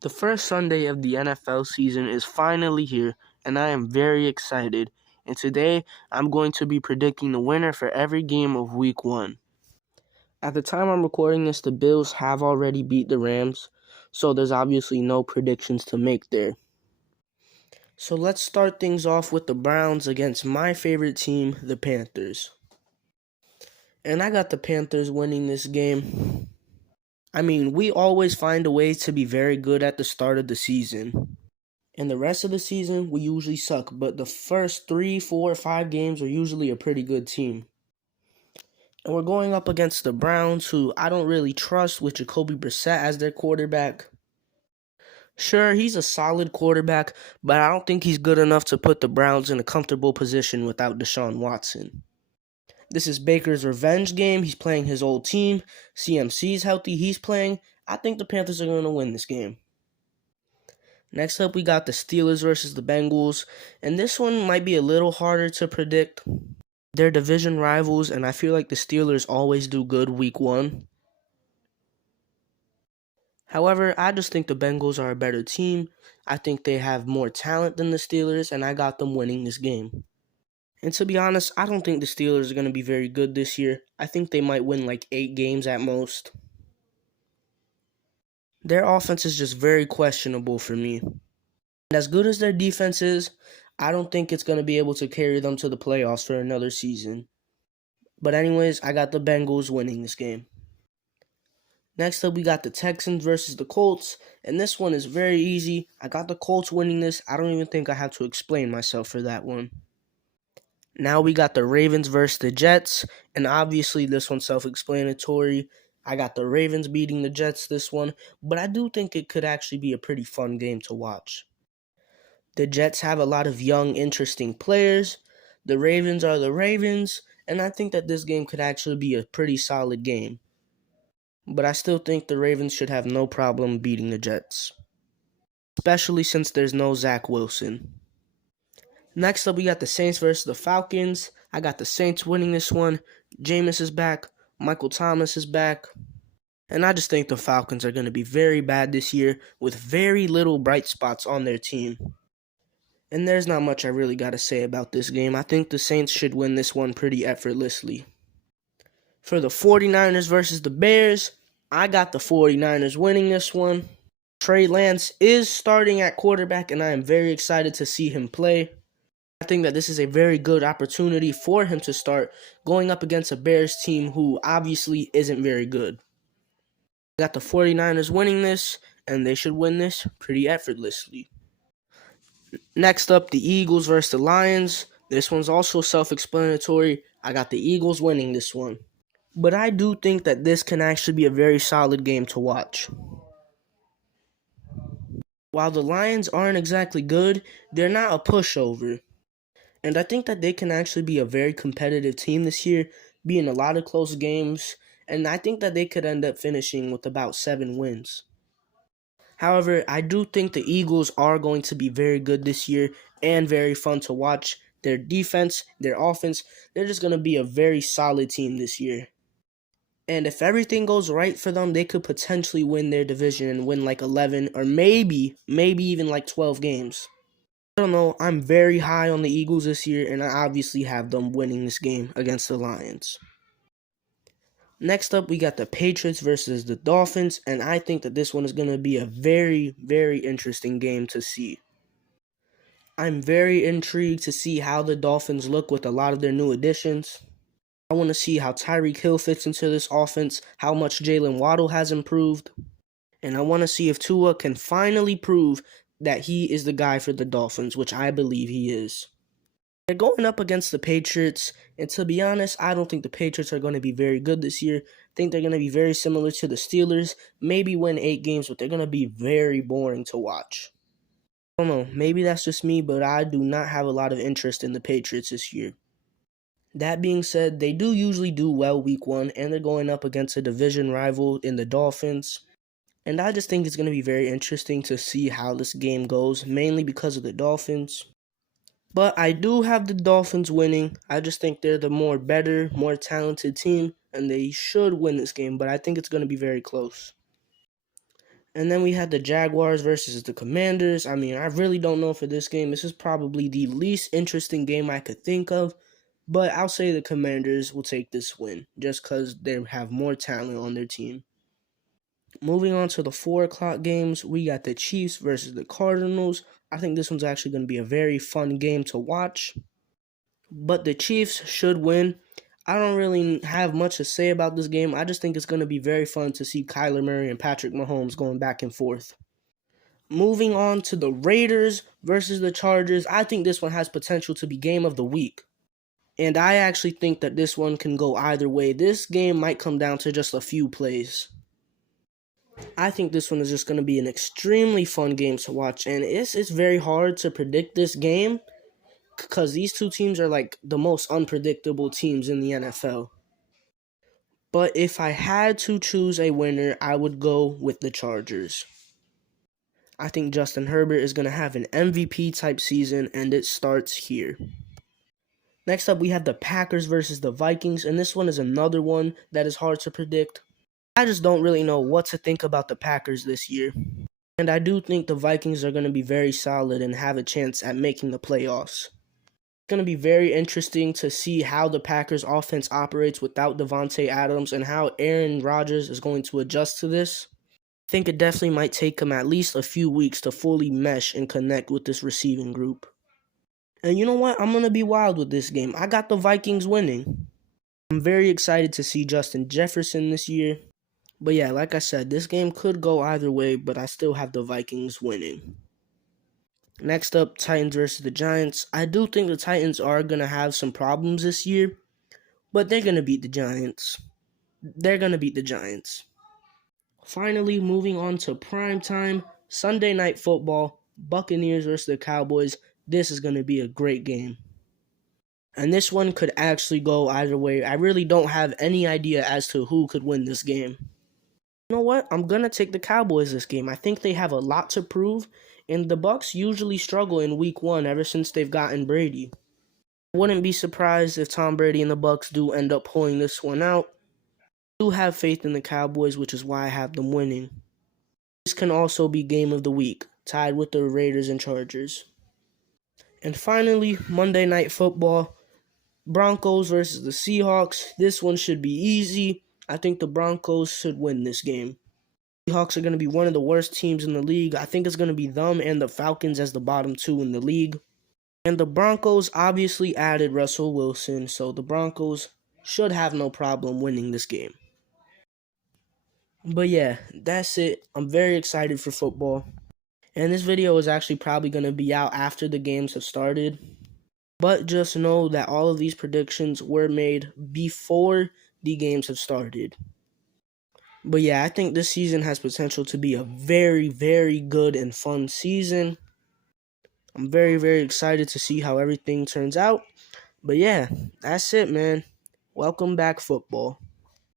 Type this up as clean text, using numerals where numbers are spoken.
The first Sunday of the NFL season is finally here, and I am very excited. And today, I'm going to be predicting the winner for every game of Week 1. At the time I'm recording this, the Bills have already beat the Rams, so there's obviously no predictions to make there. So let's start things off with the Browns against my favorite team, the Panthers. And I got the Panthers winning this game. I mean, we always find a way to be very good at the start of the season. And the rest of the season, we usually suck. But the first 3, 4, 5 games are usually a pretty good team. And we're going up against the Browns, who I don't really trust, with Jacoby Brissett as their quarterback. Sure, he's a solid quarterback, but I don't think he's good enough to put the Browns in a comfortable position without Deshaun Watson. This is Baker's revenge game. He's playing his old team. CMC's healthy. He's playing. I think the Panthers are going to win this game. Next up, we got the Steelers versus the Bengals, and this one might be a little harder to predict. They're division rivals, and I feel like the Steelers always do good Week 1. However, I just think the Bengals are a better team. I think they have more talent than the Steelers, and I got them winning this game. And to be honest, I don't think the Steelers are going to be very good this year. I think they might win like 8 games at most. Their offense is just very questionable for me. And as good as their defense is, I don't think it's going to be able to carry them to the playoffs for another season. But anyways, I got the Bengals winning this game. Next up, we got the Texans versus the Colts, and this one is very easy. I got the Colts winning this. I don't even think I have to explain myself for that one. Now we got the Ravens versus the Jets, and obviously this one's self-explanatory. I got the Ravens beating the Jets this one, but I do think it could actually be a pretty fun game to watch. The Jets have a lot of young, interesting players. The Ravens are the Ravens, and I think that this game could actually be a pretty solid game. But I still think the Ravens should have no problem beating the Jets, especially since there's no Zach Wilson. Next up, we got the Saints versus the Falcons. I got the Saints winning this one. Jameis is back. Michael Thomas is back. And I just think the Falcons are going to be very bad this year with very little bright spots on their team. And there's not much I really got to say about this game. I think the Saints should win this one pretty effortlessly. For the 49ers versus the Bears, I got the 49ers winning this one. Trey Lance is starting at quarterback, and I am very excited to see him play. I think that this is a very good opportunity for him to start going up against a Bears team who obviously isn't very good. I got the 49ers winning this, and they should win this pretty effortlessly. Next up, the Eagles versus the Lions. This one's also self-explanatory. I got the Eagles winning this one. But I do think that this can actually be a very solid game to watch. While the Lions aren't exactly good, they're not a pushover. And I think that they can actually be a very competitive team this year, be in a lot of close games, and I think that they could end up finishing with about 7 wins. However, I do think the Eagles are going to be very good this year and very fun to watch. Their defense, their offense, they're just going to be a very solid team this year. And if everything goes right for them, they could potentially win their division and win like 11 or maybe even like 12 games. I don't know. I'm very high on the Eagles this year, and I obviously have them winning this game against the Lions. Next up, we got the Patriots versus the Dolphins, and I think that this one is going to be a very, very interesting game to see. I'm very intrigued to see how the Dolphins look with a lot of their new additions. I want to see how Tyreek Hill fits into this offense, how much Jalen Waddle has improved, and I want to see if Tua can finally prove that he is the guy for the Dolphins, which I believe he is. They're going up against the Patriots, and to be honest, I don't think the Patriots are going to be very good this year. I think they're going to be very similar to the Steelers, maybe win 8 games, but they're going to be very boring to watch. I don't know, maybe that's just me, but I do not have a lot of interest in the Patriots this year. That being said, they do usually do well Week 1, and they're going up against a division rival in the Dolphins. And I just think it's going to be very interesting to see how this game goes, mainly because of the Dolphins. But I do have the Dolphins winning. I just think they're the better, more talented team, and they should win this game, but I think it's going to be very close. And then we had the Jaguars versus the Commanders. I mean, I really don't know for this game. This is probably the least interesting game I could think of. But I'll say the Commanders will take this win just because they have more talent on their team. Moving on to the 4 o'clock games, we got the Chiefs versus the Cardinals. I think this one's actually going to be a very fun game to watch. But the Chiefs should win. I don't really have much to say about this game. I just think it's going to be very fun to see Kyler Murray and Patrick Mahomes going back and forth. Moving on to the Raiders versus the Chargers, I think this one has potential to be game of the week. And I actually think that this one can go either way. This game might come down to just a few plays. I think this one is just going to be an extremely fun game to watch. And it's very hard to predict this game because these two teams are like the most unpredictable teams in the NFL. But if I had to choose a winner, I would go with the Chargers. I think Justin Herbert is going to have an MVP type season, and it starts here. Next up, we have the Packers versus the Vikings, and this one is another one that is hard to predict. I just don't really know what to think about the Packers this year. And I do think the Vikings are going to be very solid and have a chance at making the playoffs. It's going to be very interesting to see how the Packers offense operates without Devontae Adams and how Aaron Rodgers is going to adjust to this. I think it definitely might take him at least a few weeks to fully mesh and connect with this receiving group. And you know what? I'm going to be wild with this game. I got the Vikings winning. I'm very excited to see Justin Jefferson this year. But yeah, like I said, this game could go either way, but I still have the Vikings winning. Next up, Titans versus the Giants. I do think the Titans are going to have some problems this year, but they're going to beat the Giants. They're going to beat the Giants. Finally, moving on to primetime, Sunday Night Football, Buccaneers versus the Cowboys. This is going to be a great game. And this one could actually go either way. I really don't have any idea as to who could win this game. You know what? I'm going to take the Cowboys this game. I think they have a lot to prove, and the Bucs usually struggle in week 1 ever since they've gotten Brady. I wouldn't be surprised if Tom Brady and the Bucs do end up pulling this one out. I do have faith in the Cowboys, which is why I have them winning. This can also be game of the week, tied with the Raiders and Chargers. And finally, Monday Night Football, Broncos versus the Seahawks. This one should be easy. I think the Broncos should win this game. The Seahawks are going to be one of the worst teams in the league. I think it's going to be them and the Falcons as the bottom 2 in the league. And the Broncos obviously added Russell Wilson, so the Broncos should have no problem winning this game. But yeah, that's it. I'm very excited for football. And this video is actually probably going to be out after the games have started. But just know that all of these predictions were made before the games have started. But yeah, I think this season has potential to be a very, very good and fun season. I'm very, very excited to see how everything turns out. But yeah, that's it, man. Welcome back, football.